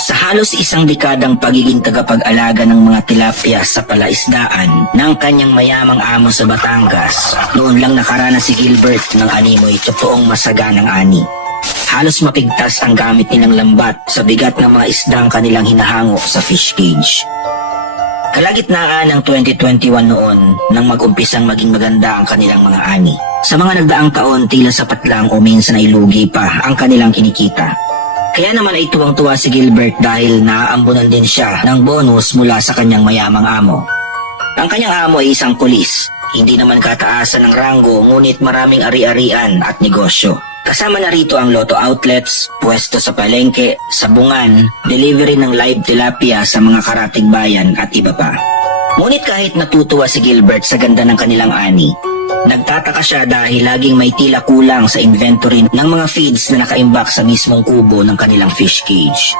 Sa halos isang dekadang pagiging tagapag-alaga ng mga tilapia sa palaisdaan ng kanyang mayamang amo sa Batangas, noon lang nakaranas si Gilbert ng animoy totoong masaganang ani. Halos mapigtas ang gamit nilang lambat sa bigat ng mga isdang kanilang hinahango sa fish cage. Kalagitnaan ng 2021 noon nang mag-umpisang maging maganda ang kanilang mga ani. Sa mga nagdaang taon tila sapat lang o minsan ay lugi pa ang kanilang kinikita. Kaya naman ay tuwang-tuwa si Gilbert dahil naaambunan din siya ng bonus mula sa kanyang mayamang amo. Ang kanyang amo ay isang pulis, hindi naman kataasan ng ranggo ngunit maraming ari-arian at negosyo. Kasama na rito ang lotto outlets, pwesto sa palengke, sabungan, delivery ng live tilapia sa mga karatig bayan at iba pa. Ngunit kahit natutuwa si Gilbert sa ganda ng kanilang ani, nagtataka siya dahil laging may tila kulang sa inventory ng mga feeds na nakaimbak sa mismong kubo ng kanilang fish cage.